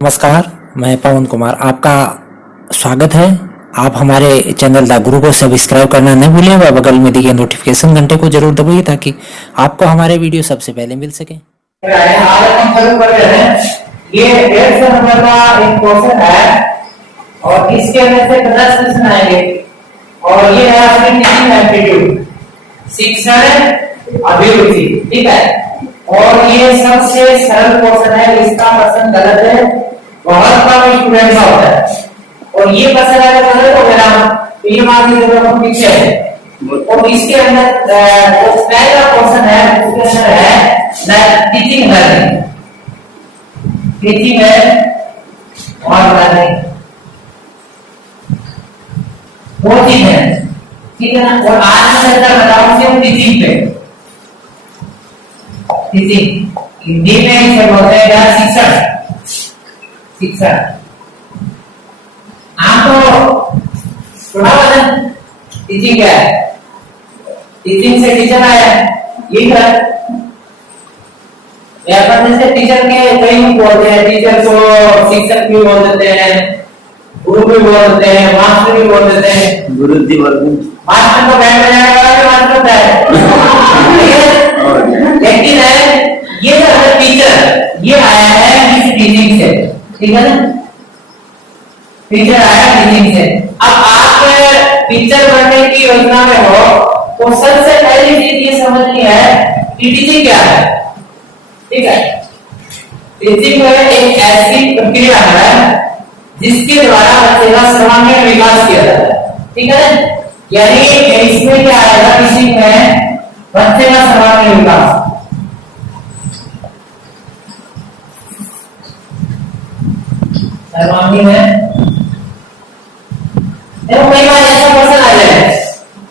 नमस्कार, मैं पवन कुमार आपका स्वागत है। आप हमारे चैनल द गुरु को सब्सक्राइब करना न भूलें व बगल में दिए नोटिफिकेशन घंटे को जरूर दबाइए ताकि आपको हमारे वीडियो सबसे पहले मिल सके। आज हम शुरू कर रहे हैं। ये 150 नंबर का एक क्वेश्चन है और इसके अंदर से 10 क्वेश्चन आएंगे और ये है आपकी टीचिंग एप्टीट्यूड, शिक्षण अभिरुचि, ठीक है। और ये सबसे सरल क्वेश्चन है, इसका प्रश्न गलत है, बहुत कम स्टूडेंट का होता है। और ये प्रश्न अगर गलत हो गया तो ये मान लीजिए हम पीछे है। और इसके अंदर जो पहला क्वेश्चन है उसके अंदर है टीचिंग लर्निंग, टीचिंग है और लर्निंग वो चीज है, ठीक है ना। और आज मैं चर्चा बताऊंगा टीचिंग पे। टीचिंग हिंदी में इसे बोलते हैं शिक्षण, शिक्षण। आप तो सुना होगा टीचिंग क्या है, टीचिंग से टीचर आया, ये क्या है। जैसे टीचर के कई रूप होते हैं, टीचर को शिक्षक भी बोल देते हैं, गुरु भी बोल देते हैं, मास्टर भी बोल देते हैं। गुरु जी मास्टर को बैंड बजाने वाला भी मास्टर होता है। लेकिन ये जो है टीचर, ये आया है इस टीचिंग से, ठीक है ना। टीचर आया टीचिंग से। अब आप टीचर बनने की योजना में हो तो सबसे पहली चीज ये समझनी है कि टीचिंग क्या है, ठीक है। टीचिंग एक ऐसी प्रक्रिया है जिसके द्वारा बच्चे का सर्वांगीण विकास किया जाता है, ठीक है। यानी इसमें क्या आएगा, टीचिंग में बच्चे का सर्वांगीण विकास। सर्वांगीण है। देखो कई बार ऐसा क्वेश्चन आ जाए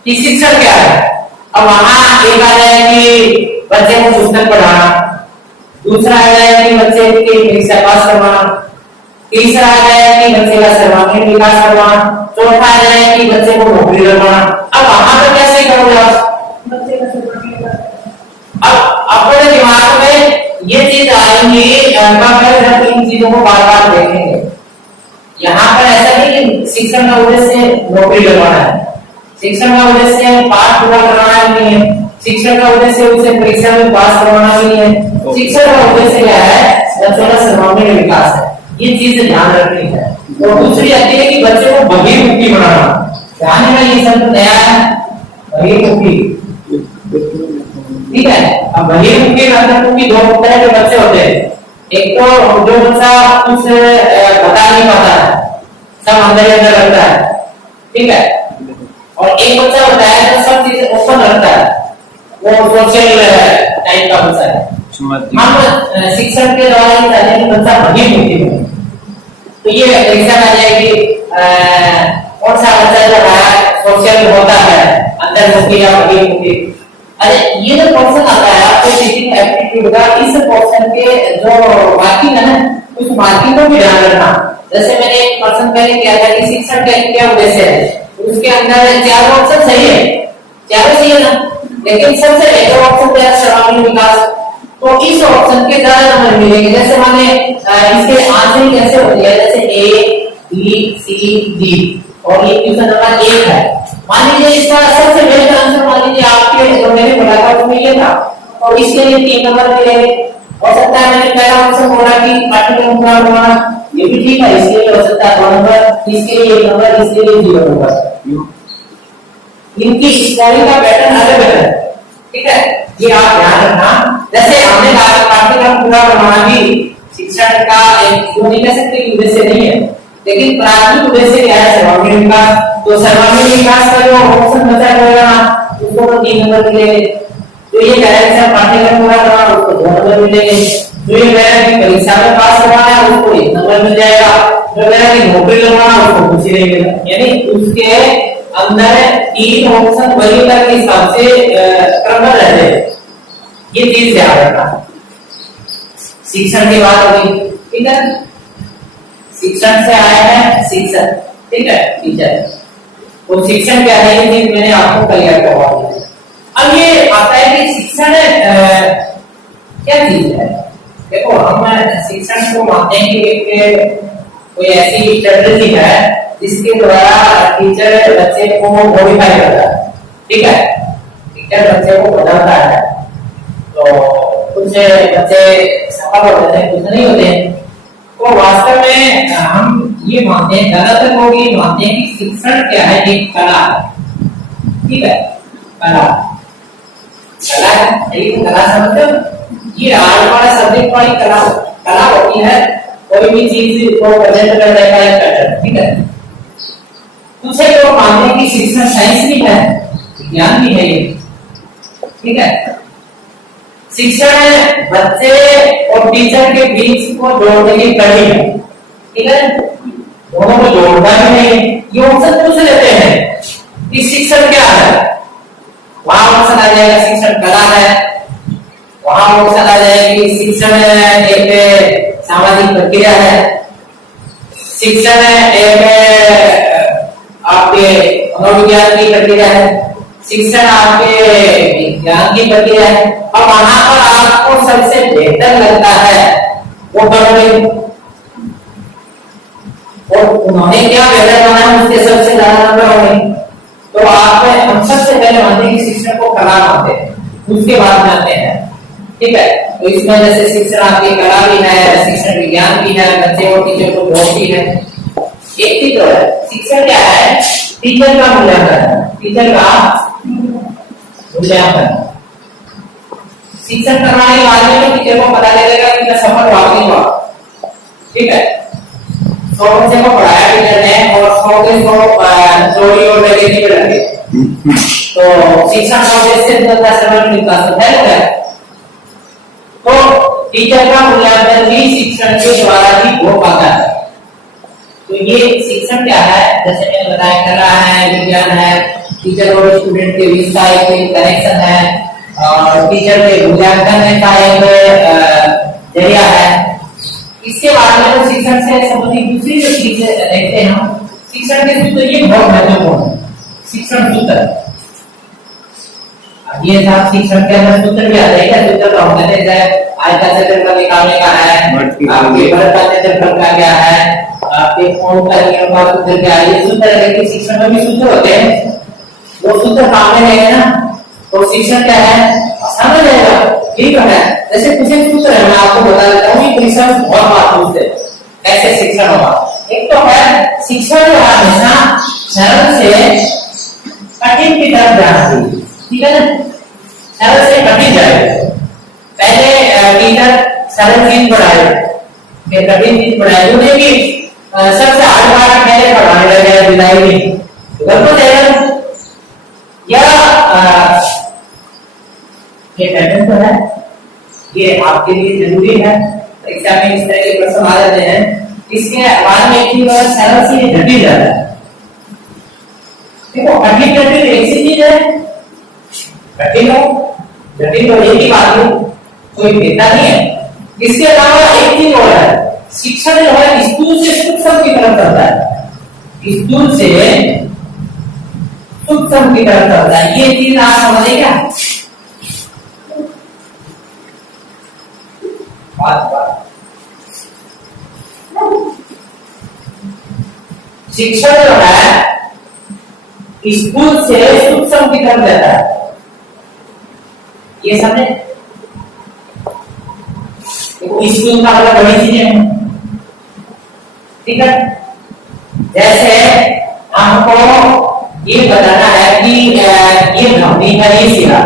कि शिक्षण क्या है। अब वहां एक आ जाए कि बच्चे को पुस्तक पढ़ाना, दूसरा आ जाए कि बच्चे की परीक्षा पास करवाना, तीसरा आ जाए कि बच्चे का सर्वांगीण विकास करवाना, चौथा आ जाए कि बच्चे को नौकरी लगवाना। अब वहां पर कैसे करोगे आप बच्चे का सर्वांगीण विकास। अब अपने दिमाग में ये चीज आएंगी जब इन चीजों को बार बार देखेंगे। यहाँ पर ऐसा नहीं कि शिक्षण का उद्देश्य नौकरी लगवाना है, शिक्षण का उद्देश्य पाठ पूरा करवाना नहीं है, शिक्षण का उद्देश्य उसे परीक्षा में पास करवाना नहीं है। शिक्षण का उद्देश्य क्या है, बच्चों का सर्वांगीण विकास है। ये चीज ध्यान रखनी है। और दूसरी आती है कि बच्चे को बहिर्मुखी बनाना। ध्यान में ये शब्द नया है, बहिर्मुखी, ठीक है। अब बहिर्मुखी अंतर्मुखी दो तरह के बच्चे होते हैं। एक तो जो बच्चा कुछ बता नहीं पाता है, सब अंदर अंदर रखता है, ठीक है। और एक बच्चा होता है जो सब चीजें ओपन रखता है, वो सोशल टाइप का बच्चा है। हम शिक्षण के द्वारा ये चाहते हैं कि बच्चा बहिर्मुखी हो। तो ये एग्जाम आ जाएगी कौन सा बच्चा जो है सोशल होता है, अंतर्मुखी या बहिर्मुखी। अरे ये जो क्वेश्चन आता है आपके टीचिंग एप्टीट्यूड का, इस क्वेश्चन के जो मार्किंग है ना, उस मार्किंग को भी ध्यान रखना। जैसे मैंने एक क्वेश्चन पहले किया था कि शिक्षण का क्या उद्देश्य है, उसके अंदर चार ऑप्शन सही है, चारों सही है ना, लेकिन सबसे पहले ऑप्शन क्या है, सर्वांगीण विकास। तो इस ऑप्शन के ज्यादा नंबर मिलेंगे। जैसे माने इसके आंसर कैसे होती है, जैसे ए बी सी डी और ये क्वेश्चन नंबर 1 है। मान लीजिए इसका सबसे बेस्ट आंसर मान लीजिए आपके जो मैंने पढ़ा था उसमें ये था, और इसके लिए 3 नंबर मिलेंगे। हो सकता है मैंने पहला ऑप्शन बोला कि पाठ्यक्रम पूरा करवाना, ये भी ठीक है, इसके लिए हो सकता है 2 नंबर, इसके लिए 1 नंबर, इसके लिए 0 नंबर। इनकी स्कोरिंग का पैटर्न अलग अलग है, ठीक है, ये आप ध्यान रखना। जैसे हमने कहा पाठ्यक्रम पूरा करवाना भी शिक्षण का एक जो नहीं कह सकते कि उद्देश्य नहीं है, लेकिन प्राथमिक उद्देश्य क्या है, सर्वांगीण विकास। तो सर्वांगीण विकास का जो ऑप्शन बचा रहेगा उसको तो 3 नंबर मिलेंगे। तो ये कह रहे हैं पाठ्यक्रम पूरा करवाना, उसको 2 नंबर मिलेंगे। जो ये कह रहे हैं कि परीक्षा में पास करवाना है उसको 1 नंबर मिल जाएगा। जो कह रहे हैं कि नौकरी लगवाना उसको कुछ ही नहीं मिलेगा। यानी उसके अंदर 3 ऑप्शन वर्गीकरण के हिसाब से क्रमबद्ध रहते हैं। ये चीज ध्यान रखना। शिक्षण की बात होगी, ठीक है, शिक्षण से आया है शिक्षण, ठीक है, टीचर। तो शिक्षण क्या है, ये चीज मैंने आपको क्लियर करवा दी। अब ये आता है कि शिक्षण क्या चीज है। देखो हम शिक्षण को मानते हैं कि एक कोई ऐसी स्ट्रेटजी है जिसके द्वारा टीचर बच्चे को मॉडिफाई करता है, ठीक है, टीचर बच्चे को बदलता है। तो कुछ बच्चे सफल हो जाते हैं, कुछ नहीं होते। तो वास्तव में हम ये मानते हैं, ज्यादातर लोग ये मानते हैं कि शिक्षण क्या है, एक कला है, ठीक है, कला कला है, ये कला समझते हो, ये आर्ट वाला सब्जेक्ट वाली कला कला होती है, कोई भी चीज को प्रेजेंट करने का एक पैटर्न, ठीक है। कुछ लोग मानते हैं कि शिक्षण साइंस भी है, विज्ञान भी है ये, ठीक है। शिक्षण बच्चे और टीचर के बीच को जोड़ने की कड़ी है, ठीक है, दोनों को जोड़ना भी नहीं। ये ऑप्शन पूछ लेते हैं कि शिक्षण क्या है, वहां ऑप्शन आ जाएगा शिक्षण कला है, वहां ऑप्शन आ जाएगा कि शिक्षण एक सामाजिक प्रक्रिया है, शिक्षण एक आपके मनोविज्ञान की प्रक्रिया है, शिक्षण आपके विज्ञान की प्रक्रिया है। और वहां पर आपको सबसे बेहतर लगता है वो करोगे, और उन्होंने क्या बेहतर बनाया उसके सबसे ज्यादा नंबर होंगे। तो आप हम सबसे पहले मानते हैं कि शिक्षण को कला मानते हैं, उसके बाद मानते हैं, ठीक है। तो इसमें जैसे शिक्षण आपकी कला भी है, शिक्षण विज्ञान भी है, बच्चे और टीचर को जोड़ती है। एक चीज और है, शिक्षण क्या है, टीचर का मूल्यांकन, टीचर का मूल्यांकन। शिक्षण करवाने के बाद में टीचर को पता लगेगा कि मैं सफल हुआ नहीं हुआ, ठीक है। 100 बच्चे को पढ़ाया टीचर ने और 100 के 100 चोरी और डकैती में लगे, तो शिक्षण प्रोसेस से 10% निकाल सकता है। तो टीचर का मूल्यांकन भी शिक्षण के द्वारा ही हो पाता है। तो ये शिक्षण क्या है, जैसे मैंने बताया, कला है, विज्ञान है, टीचर और स्टूडेंट के बीच का एक कनेक्शन है, और टीचर के मूल्यांकन का एक जरिया है। इसके बाद में तो शिक्षण से संबंधित दूसरी जो चीज देखते हैं हम, शिक्षण के सूत्र, ये बहुत महत्वपूर्ण है, शिक्षण सूत्र। ये साथ शिक्षण के अंदर सूत्र भी आता है, क्या सूत्र का हम कहते हैं आयताकार क्षेत्रफल निकालने का है, आपके वर्ग का क्षेत्रफल का क्या है, आपके कोण का नियम का सूत्र क्या है, ये सूत्र है। कि शिक्षण में भी सूत्र होते हैं, वो सूत्र काम में रहेंगे ना, तो शिक्षण क्या है समझ आएगा, ठीक है। जैसे कुछ सूत्र है, मैं आपको बता देता हूँ, ये रिसर्च बहुत बात पूछते हैं कैसे शिक्षण होगा। एक तो है शिक्षण जो है हमेशा सरल से कठिन की तरफ जाना चाहिए, ठीक है ना, सरल से कठिन जाए। पहले टीचर सरल चीज पढ़ाए, फिर कठिन चीज पढ़ाए, तो देखिए सबसे हार्ड वाला पहले पढ़ाने लगे विदाई में, गलत हो जाएगा। या ये पैटर्न तो है, ये आपके लिए जरूरी है, एग्जाम में इस तरह के प्रश्न आ जाते हैं। इसके बाद में एक चीज और सरल से जटिल जाता है। देखो कठिन जटिल एक सी चीज है, कठिन हो जटिल हो एक ही बात है, कोई भेदता नहीं है। इसके अलावा एक चीज और है, शिक्षण जो है स्थूल से सूक्ष्म की तरफ चलता है, स्थूल से सूक्ष्म की तरफ चलता है। ये चीज आप समझे क्या? शिक्षण जो है स्थूल से सूक्ष्म की तरफ जाता है, ये समझे। स्कूल का मतलब बड़ी चीजें हैं, ठीक है। जैसे हमको ये बताना है कि ये धमनी का ये सिरा,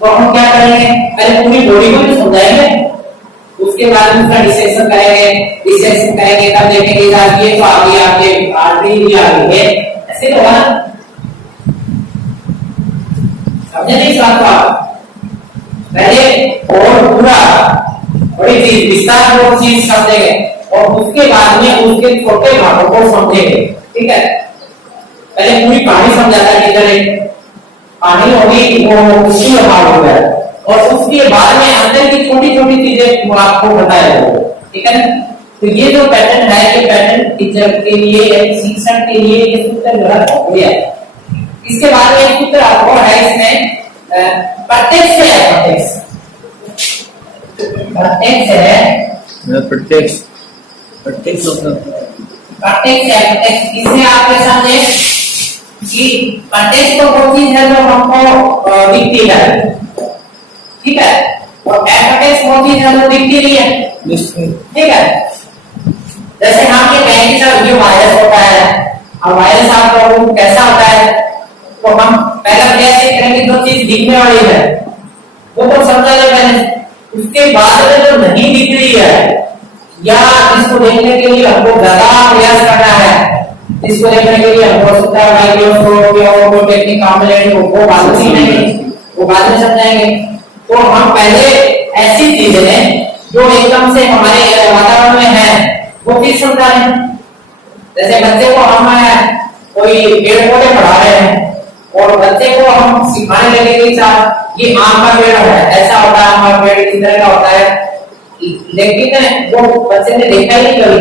तो हम क्या करेंगे, पहले पूरी बॉडी को भी समझाएंगे, उसके बाद उसका डिसेक्शन करेंगे, तब देखेंगे ये तो आगे आपके आर्टरी भी आ गई है, ऐसे तो होगा ना, समझे नहीं इस बात को आप। पहले और पूरा बड़ी चीज विस्तार और चीज समझेंगे, और उसके बाद में उसके छोटे भागों को समझेंगे, ठीक है। पहले पूरी कहानी समझाता है टीचर, कहानी होगी वो उसी में भाग हो गया, और उसके बाद में अंदर की छोटी छोटी चीजें वो आपको बताएगा, ठीक है। तो ये जो पैटर्न है, ये पैटर्न टीचर के लिए, शिक्षण के लिए ये सूत्र जो है हो गया। इसके बाद में एक सूत्र और है इसमें, प्रत्यक्ष से अप्रत्यक्ष। प्रत्यक्ष है, प्रत्यक्ष प्रत्यक्ष प्रत्यक्ष है, प्रत्यक्ष इससे आपके सामने कि प्रत्यक्ष तो वो चीज है जो हमको दिखती है, ठीक है, और अप्रत्यक्ष वो चीज है जो दिखती नहीं है, ठीक है। जैसे हम ये कहें कि सर ये वायरस होता है, और वायरस आप लोगों को कैसा होता है, तो हम पहले प्रयास करेंगे जो चीज दिखने वाली है वो तो समझा जाए पहले, उसके बाद में जो नहीं दिख रही है या इसको देखने के लिए हमको ज्यादा प्रयास करना है, इसको देखने के लिए हमको सकता है माइक्रोस्कोप या और टेक्निक कॉम्बिनेशन वो बाद में सीखेंगे, वो बाद में समझाएंगे। तो हम पहले ऐसी चीजें जो एकदम से हमारे वातावरण में है वो चीज समझा रहे हैं। जैसे बच्चे को हम कोई पेड़ पौधे पढ़ा रहे हैं और बच्चे को हम सिखाने लगे कि ये आम का पेड़ है, ऐसा होता है, आम का पेड़ इस तरह का होता है, लेकिन वो बच्चे ने देखा ही नहीं कभी,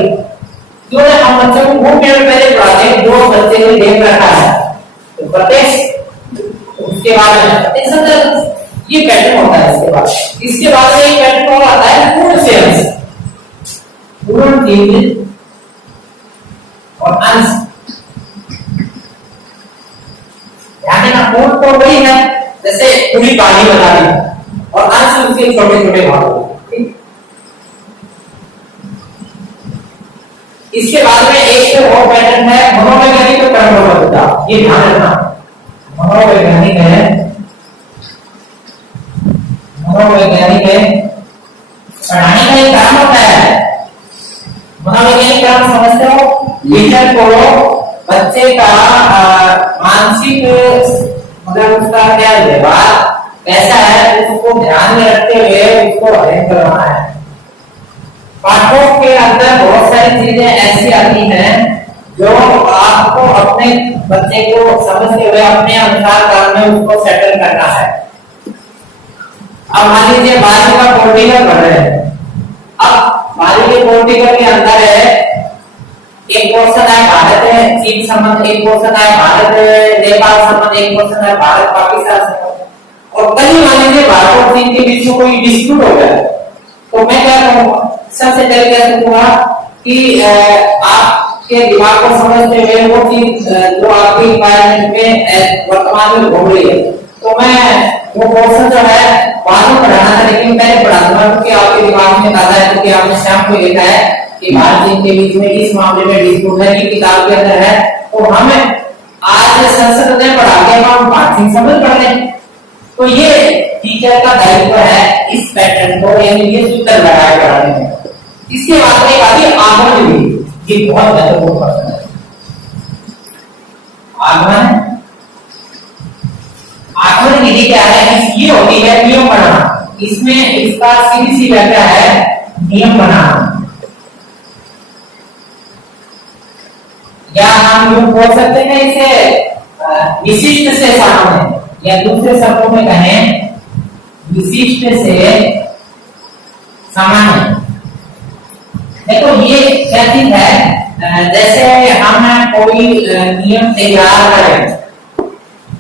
क्यों ना हम बच्चे को वो पेड़ पहले पढ़ाते हैं जो बच्चे ने देख रखा है, तो प्रत्यक्ष उसके बाद ये पैटर्न होता है। इसके बाद में एक पैटर्न और आता है पूर्ण सेंस, पूर्ण चीज और अंश। ध्यान देना, पूर्ण तो वही है जैसे पूरी कहानी बता दी और अंश उसके छोटे छोटे भाग होते। इसके बाद में एक और पैटर्न है मनोवैज्ञानिक कर्मबद्धता। ये ध्यान रखना, मनोवैज्ञानिक है, मनोवैज्ञानिक है पढ़ाने का एक काम होता है। मनोवैज्ञानिक काम समझते हो, टीचर को बच्चे का मानसिक मतलब उसका क्या व्यवहार कैसा है उसको ध्यान में रखते हुए उसको अध्ययन करवाना है। पाठों के अंदर बहुत सारी चीजें ऐसी आती हैं जो आपको अपने बच्चे को समझते हुए अपने अनुसार काम में उसको सेटल करना है। अब मान लीजिए 12वीं का पॉलिटिकल पढ़ रहे हैं, अब 12वीं पॉलिटिकल के अंदर है एक पोर्शन है भारत है चीन संबंध, एक पोर्शन है भारत नेपाल संबंध, एक पोर्शन है भारत पाकिस्तान संबंध, और कहीं मान लीजिए भारत और चीन के बीच में कोई डिस्प्यूट हो गया, तो मैं क्या कहूँगा, सबसे पहले क्या कहूँगा कि आपके दिमाग को समझते हुए वो चीज जो आपकी एनवायरनमेंट में वर्तमान में घूम रही है, तो मैं वो पोर्शन जो है बाद में पढ़ाना था, लेकिन पहले पढ़ा दूंगा क्योंकि आपके दिमाग में ताजा है, क्योंकि आपने शाम को देखा है कि भारत चीन के बीच में इस मामले में डिस्प्यूट है कि किताब के अंदर है, तो हमें आज संसद में पढ़ा के हम बातचीत समझ पढ़ लें। तो ये टीचर का दायित्व है इस पैटर्न को यानी ये सूत्र लगाए पढ़ाने में। इसके बाद में आती है आगमन विधि, ये बहुत महत्वपूर्ण प्रश्न है। आगमन विधि क्या है? ये होती है नियम बनाना, इसमें इसका सीधी सी व्याख्या है नियम बनाना, या हम यूं बोल सकते हैं इसे विशिष्ट से सामान्य, या दूसरे शब्दों में कहें विशिष्ट से सामान्य। देखो ये क्या चीज है, जैसे हम कोई नियम तैयार करें,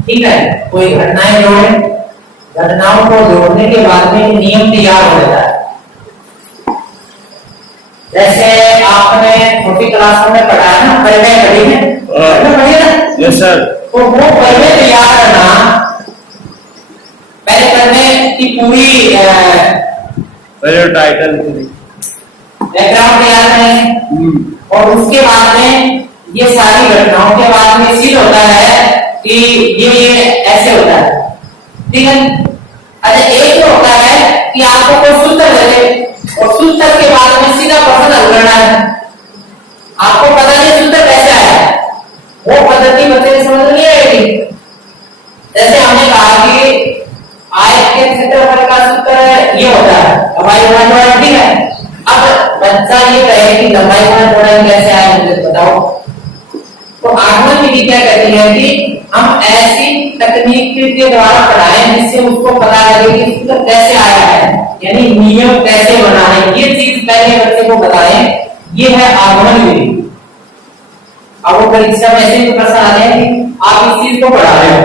ठीक है, कोई घटनाएं जोड़ें, घटनाओं को जोड़ने के बाद में नियम तैयार हो जाता है। जैसे आपने छोटी क्लास में पढ़ाया ना, परिचय पढ़ी है, यस सर, तो वो परिचय तैयार करना, पहले करने की पूरी टाइटल बैकग्राउंड तैयार करें, और उसके बाद में ये सारी घटनाओं के बाद में सील होता है कि ये ऐसे होता है, ठीक है। अच्छा, एक तो होता है कि आपको कोई सूत्र दे और सूत्र के बाद में सीधा प्रश्न हल करना है, आपको पता नहीं सूत्र कैसे आया, वो पद्धति बच्चे को समझ नहीं आएगी। जैसे हमने कहा कि आयत के क्षेत्रफल का सूत्र ये होता है लंबाई गुणा चौड़ाई, ठीक है। अब बच्चा ये कहे कि लंबाई गुणा चौड़ाई कैसे आए मुझे बताओ, तो आगमन विधि क्या कहती है कि हम ऐसी तकनीक के द्वारा पढ़ाएं जिससे उसको पता लगे कि सूत्र कैसे आया है, यानी नियम कैसे बना है, ये चीज पहले बच्चे को बताएं, ये है आगमन विधि। अब वो परीक्षा में ऐसे प्रश्न आ रहे हैं कि आप इस चीज को पढ़ा रहे हो,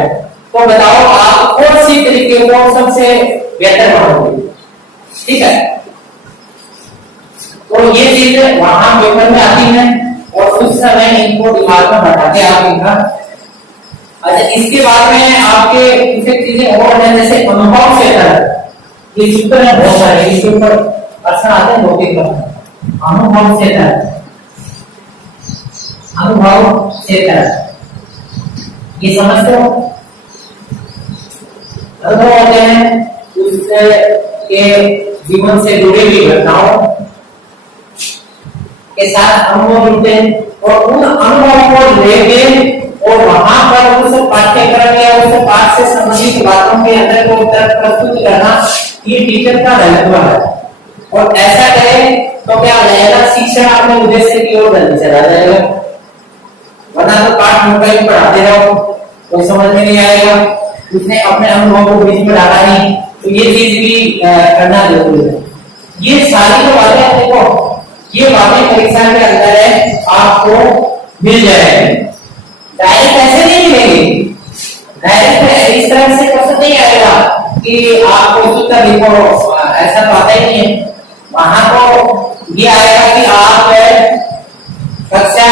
तो बताओ आप कौन सी तरीके को सबसे बेहतर बनाओगे, ठीक है। तो ये चीजें वहां पेपर में आती हैं और उस समय इनको दिमाग में बैठा के आप इनका। अच्छा, इसके बाद में आपके कुछ चीजें और हैं, जैसे अनुभव क्षेत्र। ये सूत्र है बहुत सारे, इसके ऊपर प्रश्न आते हैं दो तीन प्रश्न। अनुभव क्षेत्र, अनुभव क्षेत्र ये समझते हो? अनुभव होते हैं उसके जीवन से जुड़ी हुई घटनाओं के साथ अनुभव जुड़ते हैं और उन अनुभवों को लेके और वहां पर उस पाठ्यक्रम या उस पाठ से संबंधित बातों के अंदर को उत्तर प्रस्तुत करना, ये टीचर का दायित्व है। और ऐसा करें तो क्या हो जाएगा, शिक्षण अपने उद्देश्य की ओर जल्दी चला जाएगा। वरना तो पाठ मुक्का ही पढ़ाते रहो, कोई समझ में नहीं आएगा, उसने अपने अनुभव को बीच में डाला नहीं। तो ये चीज भी करना जरूरी है। ये सारी जो बातें देखो, ये बातें परीक्षा के अंदर है, आपको मिल जाएगी। डायरेक्ट ऐसे नहीं मिलेगी, डायरेक्ट इस तरह से क्वेश्चन नहीं आएगा कि आपको सूत्र लिखो, ऐसा तो आता ही नहीं है। वहां तो ये आएगा कि आप कक्षा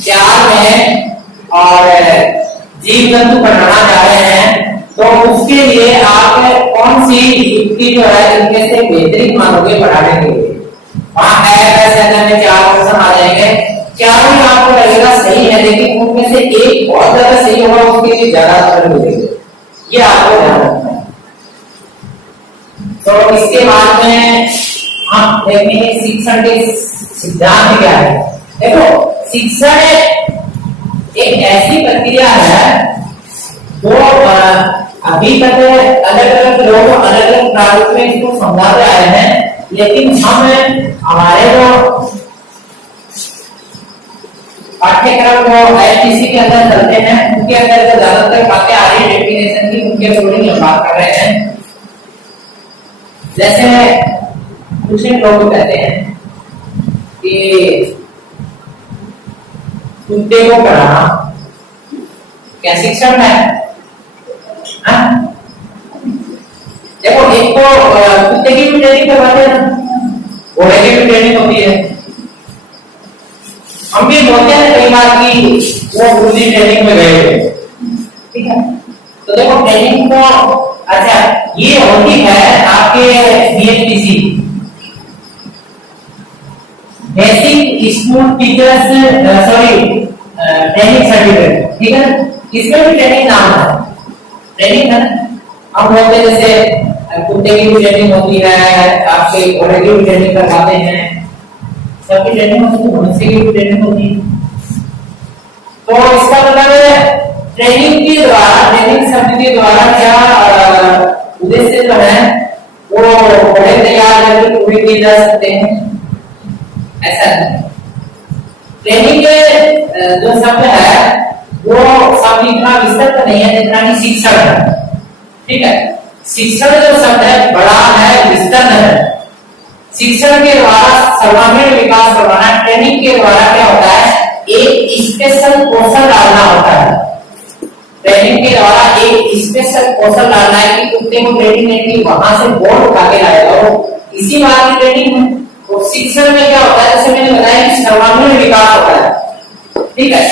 4 में और जीव जंतु पढ़ाना चाह रहे हैं, तो उसके लिए आप कौन सी युक्ति जो है इनमें से बेहतरीन मानोगे पढ़ाने के लिए। वहां में 4 क्वेश्चन आ जाएंगे, चारों में आपको लगेगा सही है, लेकिन उनमें से एक बहुत ज्यादा सही होगा, उसके लिए ज्यादा अंतर मिलेगा। ये आपको ध्यान रखना है। तो इसके बाद में हम देखेंगे शिक्षण के सिद्धांत क्या है। देखो, शिक्षण एक ऐसी प्रक्रिया है जो अभी तक अलग अलग लोग अलग अलग प्रारूप में इसको समझाते आए हैं, लेकिन हम हमारे जो पाठ्यक्रम जो एचटीसी के अंदर चलते हैं उनके अंदर जो ज्यादातर बातें आ रही है डेफिनेशन की, उनके अकॉर्डिंग हम बात कर रहे हैं। जैसे कुछ लोग कहते हैं कि कुत्ते को पढ़ाना क्या शिक्षण है? देखो, एक तो कुत्ते की भी ट्रेनिंग करवाते हैं ना, घोड़े की भी ट्रेनिंग होती है। हम भी बोलते हैं कई बार कि वो गुरुजी ट्रेनिंग में गए, ठीक है। तो देखो, ट्रेनिंग तो अच्छा ये होती है आपके BHTC, basic school teachers training certificate, ठीक है। इसमें भी ट्रेनिंग नाम है, ट्रेनिंग है। हम बोलते हैं जैसे कुत्ते की भी ट्रेनिंग होती है, आपके घोड़े की भी ट्रेनिंग करवाते हैं, सबकी ट्रेनिंग होती है, मनुष्य की भी ट्रेनिंग होती है। तो इसका मतलब है ट्रेनिंग के द्वारा, ट्रेनिंग शब्द के द्वारा क्या उद्देश्य जो है वो घोड़े तैयार करके पूरे किए जा सकते हैं, ऐसा है। ट्रेनिंग के जो शब्द है वो शब्द इतना विस्तृत नहीं है जितना कि शिक्षण है, ठीक है। शिक्षण जो शब्द है बड़ा है, विस्तृत है। शिक्षण के द्वारा सर्वांगीण विकास करवाना, ट्रेनिंग के द्वारा क्या होता है, एक स्पेशल कौशल डालना होता है। ट्रेनिंग के द्वारा एक स्पेशल कौशल डालना है कि कुत्ते को ट्रेनिंग नहीं की वहां से बोर्ड उठा के लाएगा, वो इसी बात की ट्रेनिंग है। तो शिक्षण में क्या होता है, जैसे मैंने बताया कि सर्वांगीण विकास होता है, ठीक है।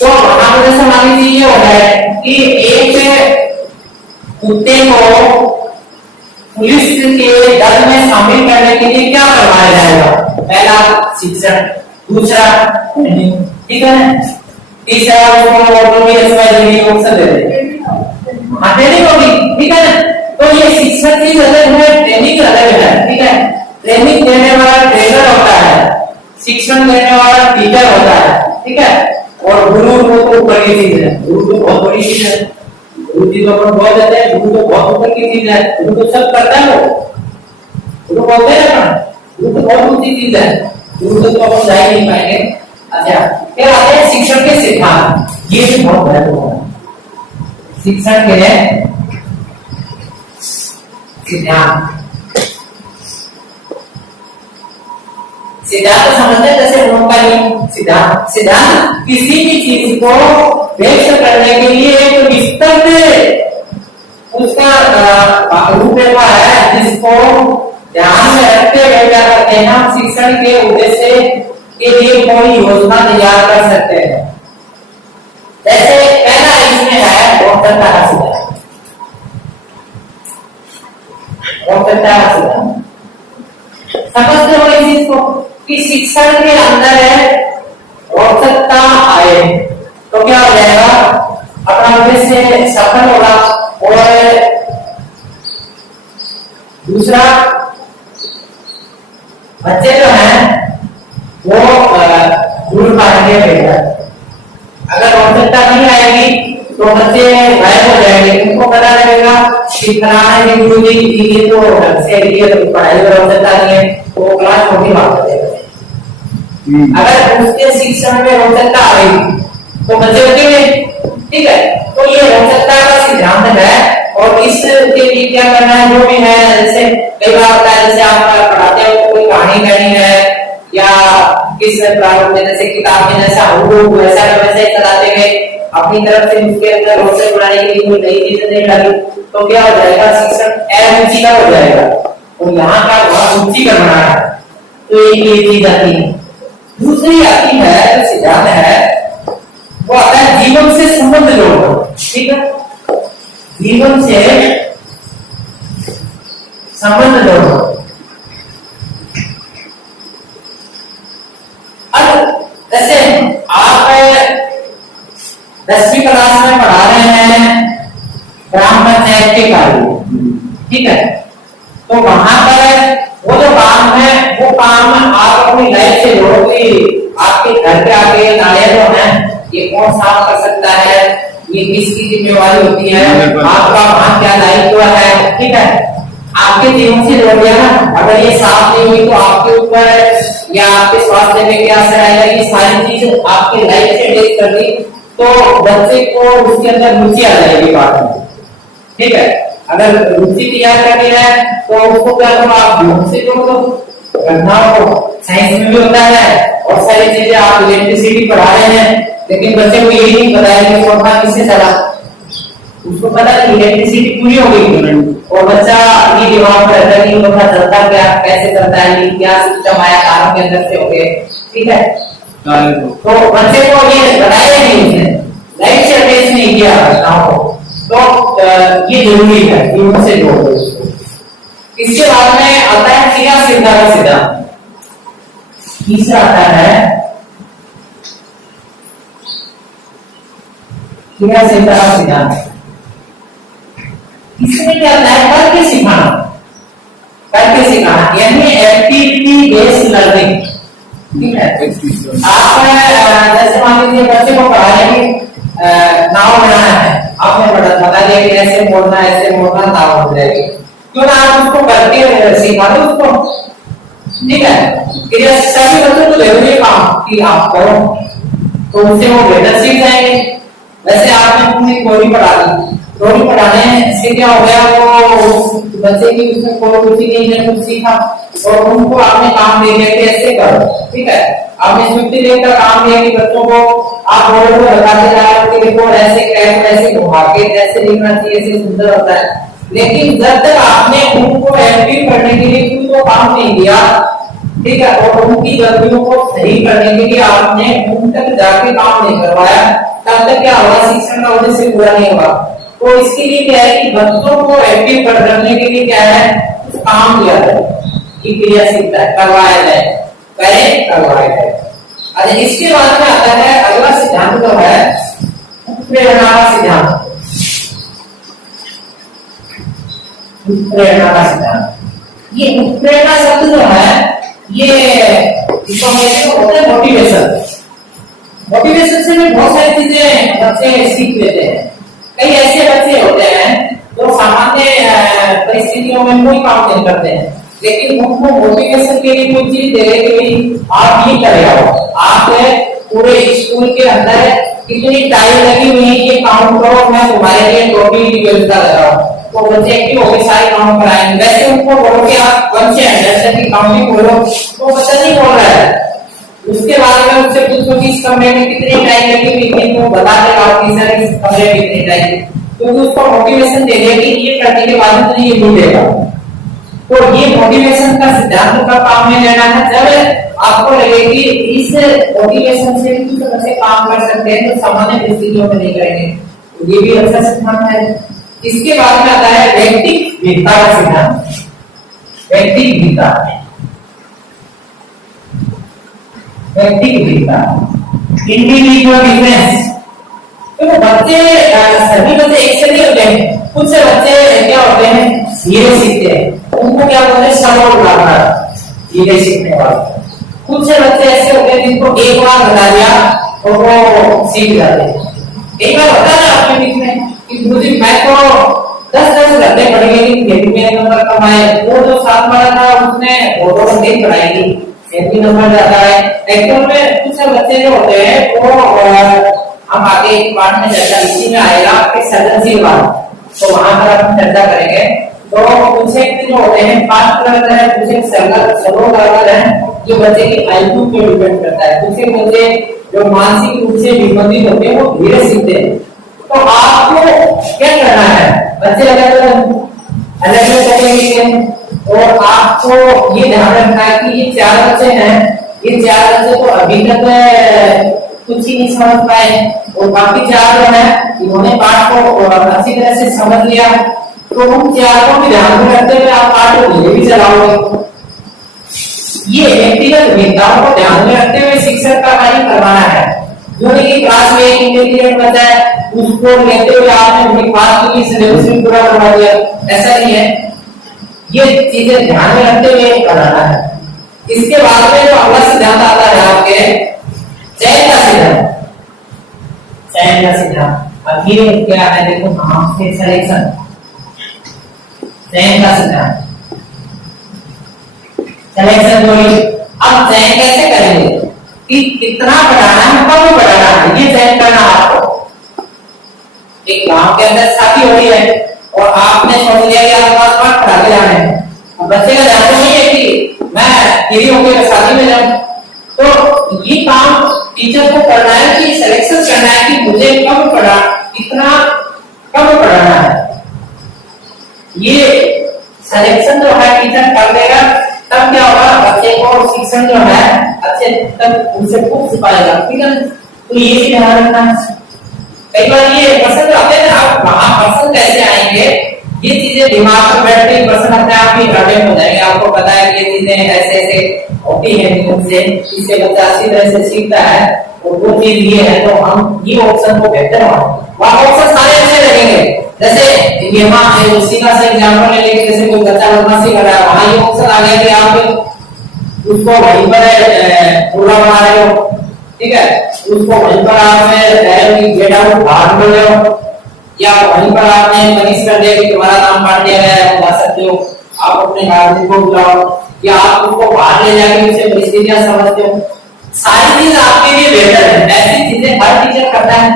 तो वहां पर जैसे मान लीजिए ये होता है कि एक कुत्ते को पुलिस के दल में शामिल करने के लिए क्या करवाया जाएगा, पहला शिक्षण, दूसरा ट्रेनिंग, ठीक है। तीसरा उसको भी ऑप्शन दे देंगे, हाँ ट्रेनिंग होगी, ठीक है। तो ये शिक्षण की अलग है, ट्रेनिंग अलग है, ठीक है। ट्रेनिंग देने वाला ट्रेनर होता है, शिक्षण देने वाला टीचर होता है, ठीक है। और गुरु तो ऊपर की चीज है, गुरु तो बहुत बड़ी चीज है, गुरु जी तो अपन बोल देते हैं गुरु तो बहुत ऊपर की चीज है, गुरु तो सब करता है, वो गुरु बोलते हैं ना, गुरु तो बहुत ऊंची चीज है, गुरु तो अपन जा ही नहीं पाएंगे। अच्छा, फिर आते हैं शिक्षण के सिद्धांत, ये भी बहुत महत्वपूर्ण है। शिक्षण के सिद्धांत, सिद्धांत समझते हैं जैसे उनका नियम। सिद्धांत, सिद्धांत किसी भी चीज को व्यक्त करने के लिए एक विस्तृत उसका रूपरेखा है जिसको ध्यान में रखते हुए क्या करते हैं, हम शिक्षण के उद्देश्य के लिए कोई योजना तैयार कर सकते हैं। जैसे पहला इसमें है वक्तृता का सिद्धांत। वक्तृता का सिद्धांत समझते हो इस चीज को कि शिक्षण के अंदर है वक्तृता आए तो क्या हो जाएगा, अपना उद्देश्य सफल होगा। और दूसरा, बच्चे जो हैं वो दूर पाएंगे बेहतर। अगर वक्तृता नहीं आएगी तो बच्चे गायब हो जाएंगे, उनको पता लगेगा कि फलाने गुरु जी ये तो ढंग से ये पढ़ाई और वक्तृता नहीं है, तो क्लास छोटी बात कर देगा। अगर उसके शिक्षण में वक्तृता आएगी तो बच्चे बचेंगे, ठीक है। तो ये वक्तृता का सिद्धांत है। और इसके लिए क्या करना है, जो भी है, जैसे कई बार होता है, जैसे आप पढ़ाते हो कोई कहानी कहनी है या किस प्रारूप में, जैसे किताब में जैसा हो वैसा वैसे चलाते गए, अपनी तरफ से उसके अंदर रोचक बनाने के लिए कोई नई चीजें नहीं डाली तो क्या हो जाएगा, शिक्षण अरुचि का हो जाएगा। और यहाँ का वहां रुचि का बनाना है, तो ये चीज आती है। दूसरी आती है जो सिद्धांत है वो आता है जीवन से संबंध जोड़ना, ठीक है। जीवन से संबंध जोड़ना। अब जैसे आप 10वीं क्लास में पढ़ा रहे हैं ग्राम पंचायत के कार्य, ठीक है। तो वहां पर वो जो काम है वो काम आप अपनी लाइफ से जोड़ो कि आपके घर के आगे नाले जो है ये कौन साफ कर सकता है, ये किसकी जिम्मेवारी होती है, आपका वहां क्या दायित्व है, ठीक है। आपके जीवन से जोड़ दिया ना। अगर ये साफ नहीं हुई तो आपके ऊपर या आपके स्वास्थ्य में क्या असर आएगा, ये सारी चीज आपके लाइफ से रिलेट कर दी तो बच्चे को उसके अंदर रुचि आ जाएगी बात में, ठीक है। अगर रुचि तैयार करनी है तो उसको क्या करो, आप योग से जोड़ दो घटनाओं को। साइंस में भी होता है और सारी चीजें, आप इलेक्ट्रिसिटी पढ़ा रहे हैं लेकिन बच्चे को यही नहीं पता है कि पंखा किससे चला, उसको पता है इलेक्ट्रिसिटी पूरी हो गई और बच्चा ये दिमाग में रहता है कि पंखा चलता क्या, कैसे चलता है, क्या सिस्टम आया तारों के अंदर से हो गए, ठीक है। तो बच्चे को ये बताया नहीं, उसने लाइफ से अटैच नहीं किया घटनाओं को, तो ये जरूरी है जीवन से जोड़ दो उसको। इसके बाद में आता है क्रियाशीलता का सिद्धांत। तीसरा आता है क्रियाशीलता का सिद्धांत। इसमें क्या होता है, करके सिखाना, करके सिखाना यानी एक्टिविटी बेस्ड लर्निंग, ठीक है। आप जैसे मान लीजिए बच्चे को पढ़ा रहे हैं नाव बनाना है, आपने बता दिया कि ऐसे मोड़ना नाव बन जाएगी, क्यों ना आप उसको करके सिखा दो उसको, ठीक है। क्रिया सभी बच्चों को जरूरी काम कि आप करो तो उससे वो बेहतर सीख जाएंगे। वैसे आपने पूरी थ्योरी पढ़ा दी, थ्योरी पढ़ाने से क्या हो गया, वो बच्चे की उसमें कोई रुचि नहीं है, कुछ सीखा और उनको आपने काम दे दिया कि ऐसे करो, ठीक है। आपने स्मृति लेख का काम दिया कि बच्चों को आप बोर्ड पर बताते जा रहे हो कि देखो ऐसे कैसे ऐसे घुमा के ऐसे लिखना चाहिए, ऐसे सुंदर होता है। लेकिन जब तक आपने उनको एक्टिव करने के लिए कोई तो काम नहीं दिया, ठीक है, और उनकी गलतियों को सही करने के लिए आपने उन तक जाके काम नहीं करवाया, तब तक क्या होगा, शिक्षण का उद्देश्य पूरा नहीं होगा। तो इसके लिए क्या है कि बच्चों को एक्टिव करने के लिए क्या है, काम दिया जाए कि क्रियाशीलता करवाया जाए, करें करवाया जाए। अच्छा, इसके बाद में आता है अगला सिद्धांत जो है प्रेरणा का सिद्धांत। प्रेरणा का सिद्धांत, ये प्रेरणा शब्द जो है ये इसको होता है मोटिवेशन। मोटिवेशन से भी बहुत सारी चीजें बच्चे सीख लेते हैं। कई ऐसे बच्चे होते हैं जो सामान्य परिस्थितियों में कोई काम नहीं करते हैं, लेकिन उनको मोटिवेशन के लिए कोई चीज दे रहे कि आप ये करेगा, आप पूरे स्कूल के अंदर कितनी टाइम लगी हुई है ये काम करो, मैं तुम्हारे लिए टोपी की व्यवस्था कर रहा हूँ, तो बच्चे एक्टिव होकर सारे काम कराएंगे। वैसे उनको बोलो कि आप 1 से 100 तक की काउंटिंग बोलो तो बच्चा नहीं बोल रहा है। उसके बाद में उससे पूछो कि इस कमरे में कितनी टाइम लगी हुई, तो बता देगा कि सर इस कमरे में कितनी टाइम, क्योंकि उसको मोटिवेशन दे दिया कि ये करने के बाद तुझे ये मिलेगा। तो ये मोटिवेशन का सिद्धांत का काम में लेना है। जब आपको लगे कि इस मोटिवेशन से कुछ अच्छे काम कर सकते हैं तो सामान्य परिस्थितियों में नहीं करेंगे, तो ये भी अच्छा सिद्धांत है। इसके बाद में आता है व्यक्तिक भिन्नता का सिद्धांत। व्यक्तिक भिन्नता, व्यक्तिक भिन्नता, इंडिविजुअल डिफरेंस। तो बच्चे सभी बच्चे एक से नहीं होते हैं, कुछ से बच्चे क्या होते हैं धीरे सीखते हैं, उनको क्या बोलते हैं सपोर्ट करना, धीरे सीखने वाले। कुछ से बच्चे ऐसे होते हैं जिनको एक बार बता दिया और वो सीख जाते हैं। एक बार बता ना आपके बीच में कि मुझे मैं तो 10 घंटे पढ़ गई फिर भी मेरे नंबर कम आए, वो जो साथ वाला था उसने वो तो नहीं पढ़ाई फिर भी नंबर जाता है। एक्चुअल में कुछ बच्चे जो होते हैं वो हम आगे एक पार्ट में चर्चा इसी में आएगा कि सर्जनशील बात, तो वहां पर हम चर्चा करेंगे। तो कुछ एक जो होते हैं फास्ट लर्नर है, कुछ एक स्लो लर्नर है, जो बच्चे की आईक्यू पे डिपेंड करता है। कुछ एक बच्चे जो मानसिक रूप से विकसित होते हैं वो धीरे सीखते हैं। तो आपको क्या करना है, बच्चे अलग अलग तरीके और आपको ये ध्यान रखना है कि ये 4 बच्चे हैं, ये 4 बच्चे तो अभी तक कुछ ही नहीं समझ पाए और बाकी 4 जो है इन्होंने पाठ को अच्छी तरह से समझ लिया। तो उन 4 को भी ध्यान में रखते हुए आप पाठ को धीरे भी चलाओगे। ये व्यक्तिगत भिन्नताओं को ध्यान में रखते हुए शिक्षक का कार्य करवाना है। जो कि क्लास में एक इंटेलिजेंट बच्चा है उसको लेते हुए आपने क्लास के लिए सिलेबस भी पूरा करवा दिया, ऐसा नहीं है। ये चीजें ध्यान में रखते हुए कराना है। इसके बाद में जो अगला सिद्धांत आता है आपके चयन का सिद्धांत। चयन का सिद्धांत आखिर क्या है, देखो नाम से सिलेक्शन, चयन का सिद्धांत, सिलेक्शन थ्योरी। अब चयन कैसे करेंगे कि कितना पढ़ाना है, कब पढ़ाना है, ये चयन करना आपको। एक गांव के अंदर शादी हो रही है और आपने सोच लिया कि आपके पास पाठ पढ़ा के जाना है। अब बच्चे का ध्यान नहीं है कि मैं फ्री होकर शादी में जाऊं, तो ये काम टीचर को करना है कि सिलेक्शन करना है कि मुझे कब पढ़ा, कितना कब पढ़ाना है। ये सिलेक्शन जो है टीचर कर देगा, तब क्या होगा बच्चे को शिक्षण जो है अच्छे तक उनसे पूछ पाएगा, ठीक है। तो ये भी ध्यान रखना है। कई बार ये प्रश्न आते हैं, आप वहां प्रश्न कैसे आएंगे, ये चीजें दिमाग में बैठ के प्रश्न अपने आप ही रटे हो जाएंगे। आपको पता है कि ये चीजें ऐसे ऐसे होती है, इससे बच्चा अच्छी तरह से सीखता है और वो चीज ये है, तो हम ये ऑप्शन को बेहतर वहां ऑप्शन सारे अच्छे लगेंगे। जैसे ये वहां सीधा सा एग्जाम्पल ले लेके, जैसे कोई बच्चा बदमाशी कर रहा है, वहां ये ऑप्शन आ गया कि आप उसको वहीं पर पूरा बना रहे हो, ठीक है, उसको वहीं पर आपने गेट आउट बाहर कर रहे हो, या वहीं पर आपने मनीष कर दिया कि तुम्हारा नाम काट दिया गया है, जा सकते हो, आप अपने गार्जियन को बुलाओ, या आप उसको बाहर ले जाके उससे परिस्थितियां समझते हो। सारी चीज आपके लिए बेहतर है। ऐसी चीजें हर टीचर करता है,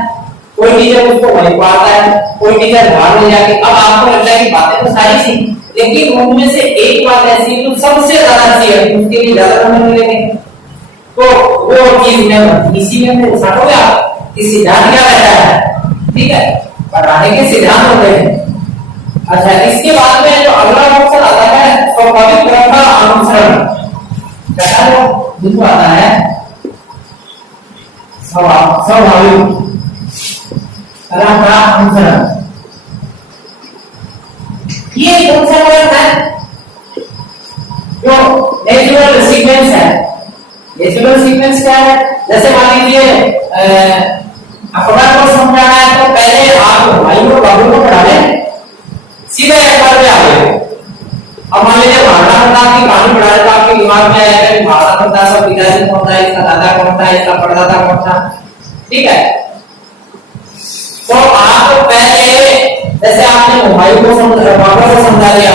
कोई टीचर उसको वहीं पढ़ाता है, कोई टीचर बाहर ले जाके। अब आपको लगता है कि बातें तो सारी सी, लेकिन उनमें से एक बात ऐसी जो सबसे ज्यादा अच्छी है, उसके लिए ज्यादा नंबर मिलेंगे, तो वो चीज में इसी में उठाओगे आप। इस सिद्धांत क्या कहता है, ठीक है, पढ़ाने के सिद्धांत होते हैं। अच्छा, इसके बाद में जो अगला ऑप्शन आता है स्वाभाविक परंपरा अनुसरण, जिसको आता है स्वाभाविक परंपरा अनुसरण। ये कौन सा वर्ड है, जो नेचुरल सीक्वेंस है। नेचुरल सीक्वेंस क्या है, जैसे मान लीजिए अपना को समझाना है तो पहले आप भाई को बाबू को पढ़ा लें, सीधे एक बार में आ गए। अब मान लीजिए महाराणा प्रताप की कहानी पढ़ा तो आपके दिमाग में आएगा कि महाराणा प्रताप का पिताजी कौन था, इसका दादा कौन था, इसका परदादा कौन था, ठीक है। तो आप पहले जैसे आपने भाई को बाबा को समझा दिया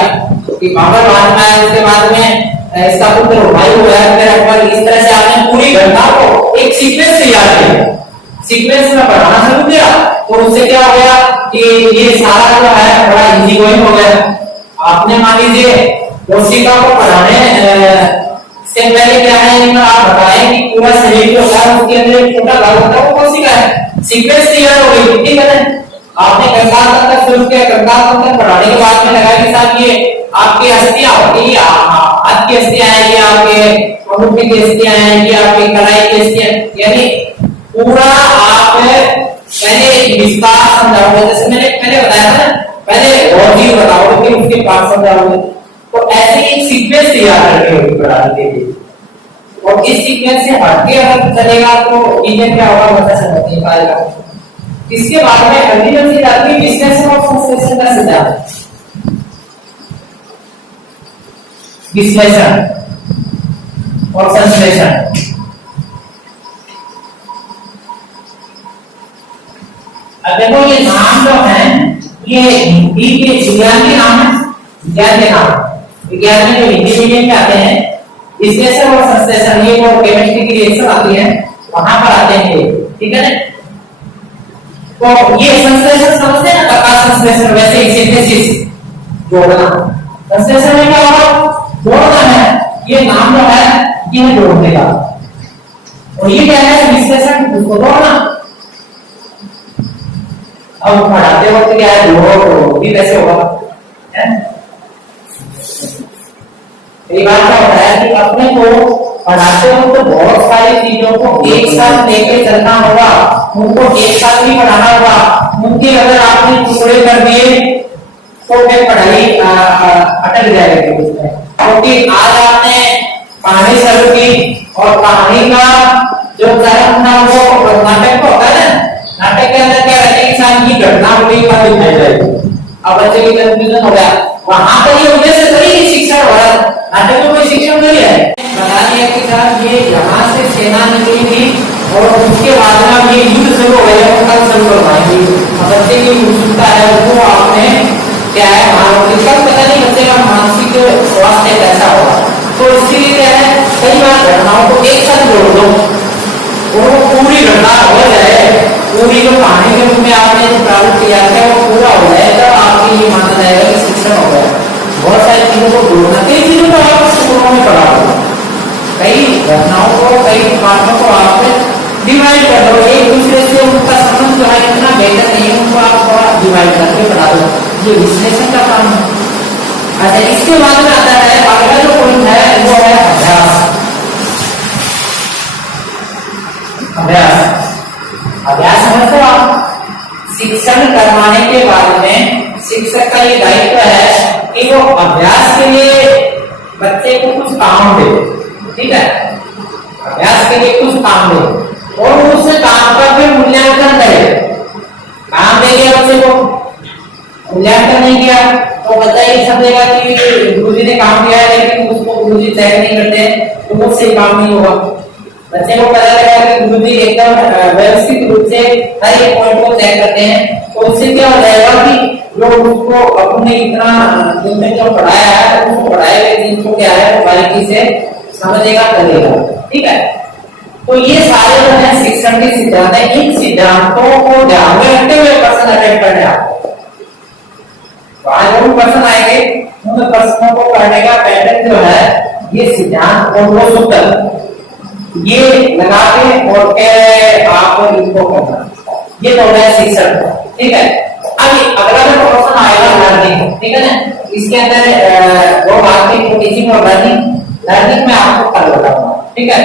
कि बाबा महात्मा है, उसके बाद में इसका पुत्र भाई को याद करा, इस तरह से आपने पूरी घटना को एक सीक्वेंस से याद किया, सीक्वेंस में पढ़ाना शुरू किया, तो उससे क्या हो गया कि ये सारा जो है बड़ा इजी गोइंग हो गया। आपने मान लीजिए कोशिका को पढ़ाने से पहले क्या है, आप बताएं कि पूरा शरीर जो है उसके अंदर एक छोटा भाग होता है, वो कोशिका है। सीक्वेंस तैयार हो गई, ठीक है। आपने कंकाल तंत्र शुरू किया, कंकाल तंत्र पढ़ाने के बाद में लगा कि साहब ये आपकी अस्थियां होती है, हाथ की अस्थियां आएंगी, आपके मुट्ठी की अस्थियां आएंगी, आपकी कलाई की अस्थियां, यानी पूरा आप पहले विस्तार समझाओगे, जैसे मैंने पहले बताया था, पहले बॉडी बताओगे उसके बाद समझाओगे। तो ऐसे एक सीक्वेंस तैयार करके पढ़ाने के लिए, और इस सीक्वेंस से हटके अगर चलेगा तो रीजन क्या होगा पता चल नहीं पाएगा। इसके बाद में अगली जो चीज आती है विश्लेषण और संश्लेषण का सिद्धांत। विश्लेषण और संश्लेषण, अब देखो ये नाम जो है ये हिंदी के विज्ञान के नाम है, विज्ञान के नाम, विज्ञान में जो हिंदी मीडियम में आते हैं विश्लेषण और संश्लेषण, ये वो केमिस्ट्री की रिएक्शन आती है वहां पर आते हैं, ठीक है ना। तो ये संश्लेषण समझते हैं ना, प्रकाश संश्लेषण, वैसे ही सिंथेसिस जोड़ना, संश्लेषण में क्या होगा जोड़ना है, ये नाम जो है ये जोड़ देगा, और ये क्या है विश्लेषण, उसको जोड़ना। अब पढ़ाते वक्त क्या है जोड़ो भी कैसे होगा, कई बार क्या होता है कि अपने को पढ़ाते वक्त तो बहुत सारी चीजों को एक साथ लेके चलना होगा, उनको एक साथ ही पढ़ाना होगा, उनके अगर आपने टुकड़े कर दिए तो फिर पढ़ाई अटक जाएगी उसमें। क्योंकि आज आपने कहानी शुरू की और कहानी का जो चरण था वो नाटक को होता है ना, नाटक के अंदर क्या रहता है कि साहब की घटना हुई बात दिखाई जाएगी, अब बच्चे की कंफ्यूजन हो गया, वहां पर ये उद्देश्य थोड़ी शिक्षण हो रहा है, नाटक में कोई शिक्षण नहीं है, बता दिया कि साहब ये यहाँ से सेना निकली थी और उसके बाद में ये युद्ध शुरू हो गया, कल शुरू करवाएंगे, बच्चे की उत्सुकता है उसको आपने क्या है मानसिक पता नहीं बच्चे का मानसिक स्वास्थ्य कैसा होगा, तो इसके लिए क्या है कई बार घटनाओं को एक साथ जोड़ दो और वो पूरी घटना हो जाए, पूरी जो कहानी के रूप में आपने जो प्रारूप किया है वो पूरा हो जाए, तब आपके लिए माना जाएगा कि शिक्षण हो गया। बहुत सारी चीजों को जोड़ना, कई चीजों को आप स्कूलों में पढ़ा दो, कई घटनाओं को कई पाठों को आप डिवाइड कर दो, एक दूसरे से उनका संबंध जो है इतना बेहतर नहीं है, उनको आप थोड़ा डिवाइड करके पढ़ा दो, ये विश्लेषण का काम है। अच्छा, इसके बाद में आता है अगला जो पॉइंट है वो है अभ्यास। अभ्यास, अभ्यास समझते हो आप, शिक्षण करवाने के बाद में शिक्षक का ये दायित्व है कि वो अभ्यास के लिए बच्चे को कुछ काम दे, ठीक है, अभ्यास के लिए कुछ काम दे और उस काम का फिर मूल्यांकन करे। काम दे दिया बच्चे को, मूल्यांकन नहीं किया तो बच्चा ये समझेगा कि गुरुजी ने काम किया है लेकिन उसको गुरुजी चेक नहीं करते तो मुझसे काम नहीं होगा। बच्चे को पता लगा कि गुरुजी एकदम व्यवस्थित रूप से हर एक पॉइंट को चेक करते हैं, तो उससे क्या हो जाएगा कि जो उसको अपने इतना दिन में जो पढ़ाया है उसको पढ़ाए हुए चीज को क्या है बारीकी से समझेगा करेगा, ठीक है। तो ये सारे जो है शिक्षण के सिद्धांत है, इन सिद्धांतों को ध्यान में रखते हुए प्रश्न अटेंड करने आपको, जो प्रश्न आएंगे उन प्रश्नों को पढ़ने का पैटर्न जो है ये सिद्धांत और वो सूत्र ये लगा के और फिर आपको इनको करना, ये तो है शिक्षण, ठीक है। अब अगला जो क्वेश्चन आएगा लर्निंग, ठीक है ना, इसके अंदर दो बात है, टीचिंग और लर्निंग। लर्निंग में आपको कर बताऊंगा, ठीक है,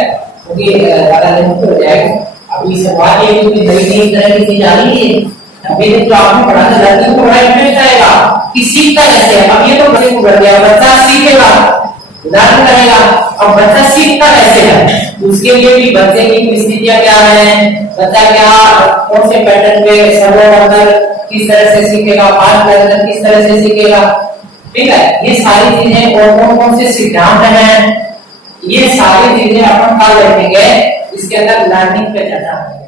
क्योंकि लर्निंग हो जाएगा। अभी सवाल ये कि नई तरह की चीज आ रही है, अभी जो आपने पढ़ा था लर्निंग को बड़ा इंटरेस्ट आएगा कि सीखता कैसे है। अब ये तो बच्चे को कर दिया, बच्चा सीखेगा, लर्न करेगा, अब बच्चा सीखता कैसे है, उसके लिए भी बच्चे की परिस्थितियां क्या है, बच्चा क्या कौन से पैटर्न पे सर्वो अंदर किस तरह से सीखेगा, पांच अंदर किस तरह से सीखेगा, ठीक है। ये सारी चीजें और कौन कौन से सिद्धांत हैं, ये सारी चीजें अपन कल देखेंगे, इसके अंदर लर्निंग पे चर्चा करेंगे।